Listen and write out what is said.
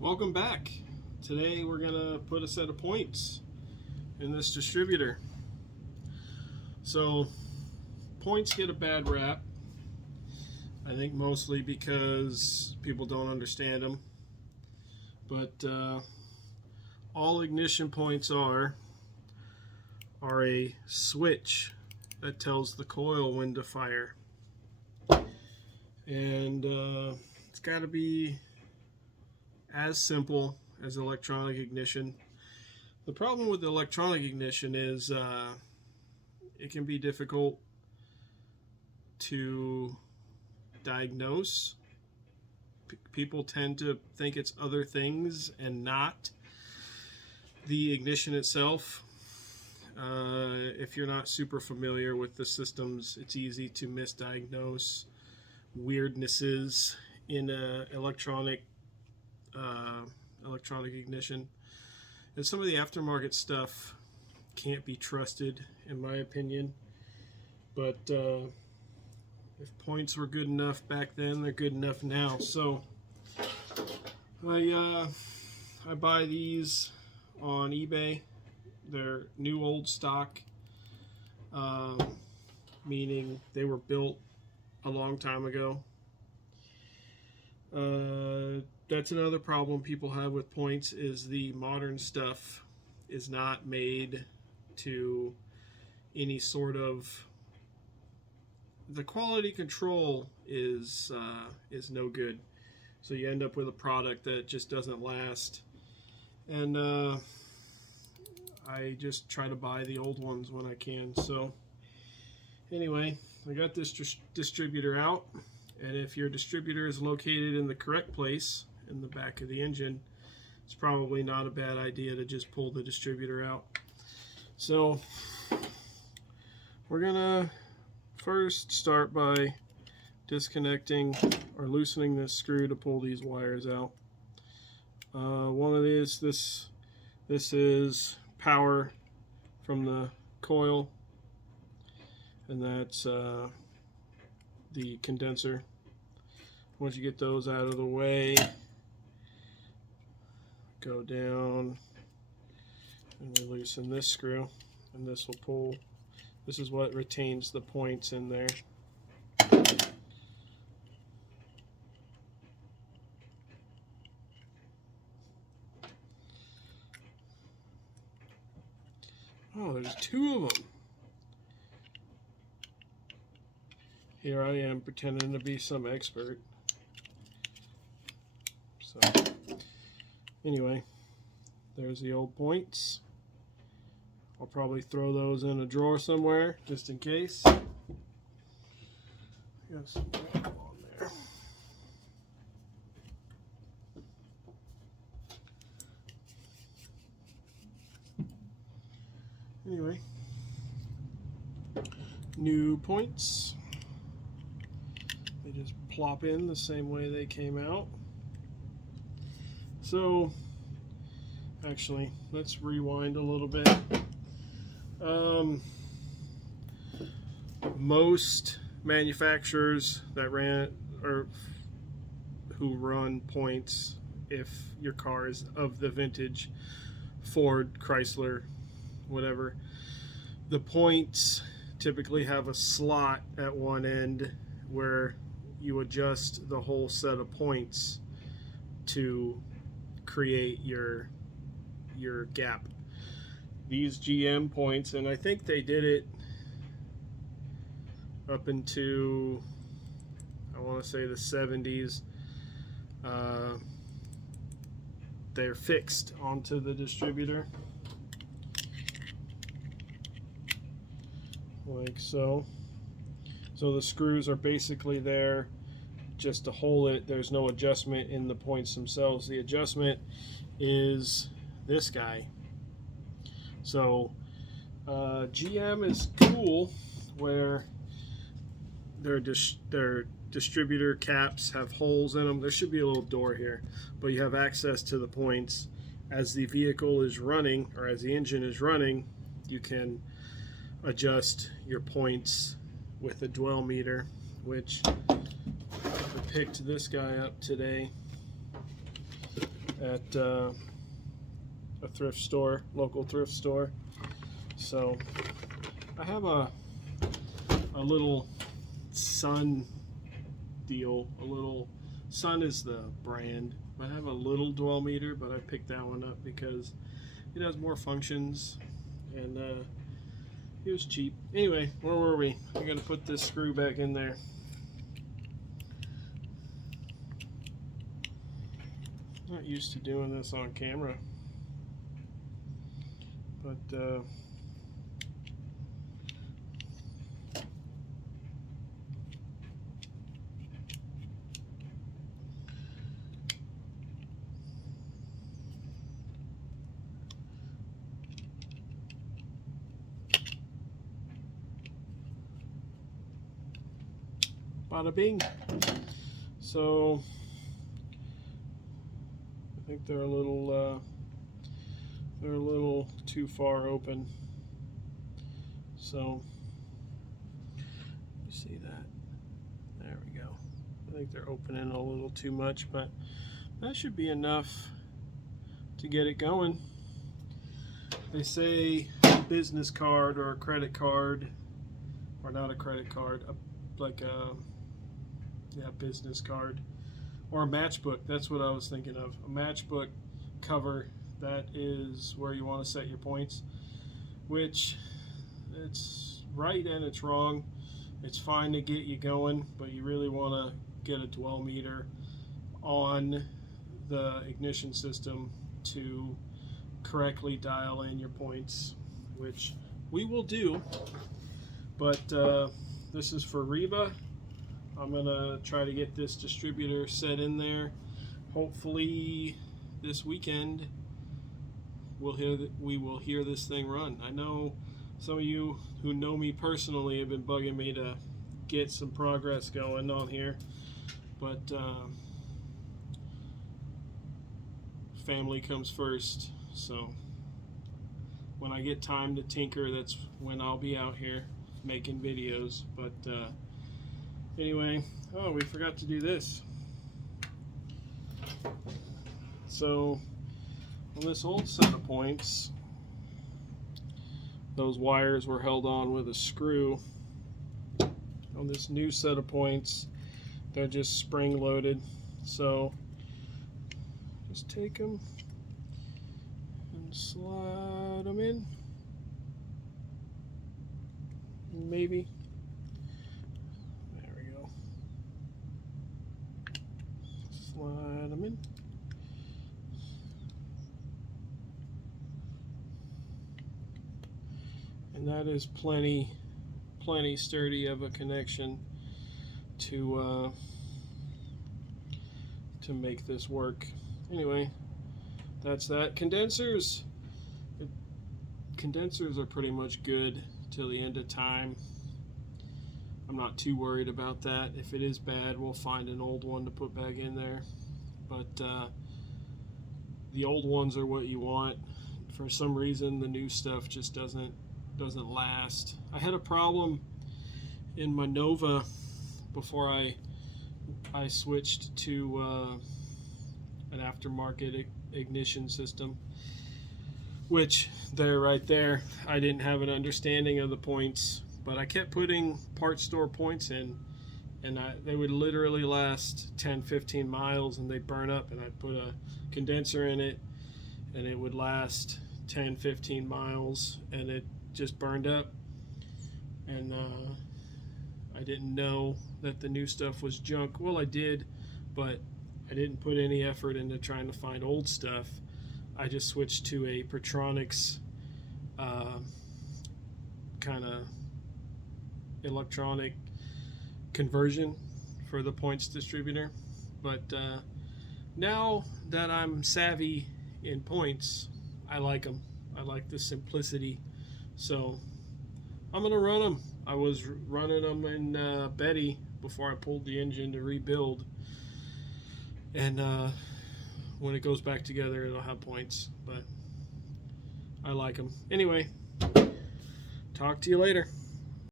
Welcome back. Today we're going to put a set of points in this distributor. So points get a bad rap, I think mostly because people don't understand them. But all ignition points are a switch that tells the coil when to fire. And it's got to be as simple as electronic ignition. The problem with electronic ignition is it can be difficult to diagnose. People tend to think it's other things and not the ignition itself. If you're not super familiar with the systems, it's easy to misdiagnose weirdnesses in electronic ignition, and some of the aftermarket stuff can't be trusted, in my opinion. But if points were good enough back then, they're good enough now. So I buy these on eBay. They're new old stock, meaning they were built a long time ago. That's another problem people have with points, is the modern stuff is not made to any sort of, the quality control is no good. So you end up with a product that just doesn't last. And I just try to buy the old ones when I can. So anyway, I got this distributor out, and if your distributor is located in the correct place in the back of the engine, it's probably not a bad idea to just pull the distributor out. So we're gonna first start by disconnecting or loosening this screw to pull these wires out. One of these, this is power from the coil, and that's the condenser. Once you get those out of the way, go down and we loosen this screw, and this will pull. This is what retains the points in there. Oh, there's two of them. Here I am pretending to be some expert. So anyway, there's the old points. I'll probably throw those in a drawer somewhere just in case. Got some oil on there. Anyway, new points. They just plop in the same way they came out. So actually, let's rewind a little bit. Most manufacturers that who run points, if your car is of the vintage Ford, Chrysler, whatever, the points typically have a slot at one end where you adjust the whole set of points to create your gap. These GM points, and I think they did it up into, I want to say, the 70s, they're fixed onto the distributor like so. So the screws are basically there just to hold it. There's no adjustment in the points themselves. The adjustment is this guy. So GM is cool where their distributor caps have holes in them. There should be a little door here, but you have access to the points. As the vehicle is running, or as the engine is running, you can adjust your points with a dwell meter, which I picked this guy up today. at a thrift store, local thrift store. So I have a little Sun deal. A little Sun is the brand. I have a little dwell meter, but I picked that one up because it has more functions, and it was cheap. Anyway, where were we? I'm gonna put this screw back in there. Not used to doing this on camera, but bada bing. So I think they're a little too far open. So you see that? There we go. I think they're opening a little too much, but that should be enough to get it going. They say a business card or a credit card, or not a credit card, like a business card, or a matchbook. That's what I was thinking of. A matchbook cover, that is where you want to set your points, which it's right and it's wrong. It's fine to get you going, but you really want to get a dwell meter on the ignition system to correctly dial in your points, which we will do. But this is for Reba. I'm gonna try to get this distributor set in there. Hopefully this weekend we will hear this thing run. I know some of you who know me personally have been bugging me to get some progress going on here, but family comes first. So when I get time to tinker, that's when I'll be out here making videos. But anyway, oh, we forgot to do this. So on this old set of points, those wires were held on with a screw. On this new set of points, they're just spring loaded. So just take them and slide them in. Maybe. There we go. Slide them in. And that is plenty sturdy of a connection to make this work. Anyway, that's that. Condensers are pretty much good till the end of time. I'm not too worried about that. If it is bad, we'll find an old one to put back in there. But the old ones are what you want. For some reason, the new stuff just doesn't last. I had a problem in my Nova before I switched to an aftermarket ignition system, which right there, I didn't have an understanding of the points, but I kept putting parts store points in, and they would literally last 10-15 miles and they'd burn up, and I'd put a condenser in it and it would last 10-15 miles and it just burned up. And I didn't know that the new stuff was junk. Well, I did, but I didn't put any effort into trying to find old stuff. I just switched to a Pertronix kind of electronic conversion for the points distributor. But now that I'm savvy in points, I like them. I like the simplicity. So I'm gonna run them. I was running them in Betty before I pulled the engine to rebuild, and when it goes back together, it'll have points. But I like them anyway. Talk to you later.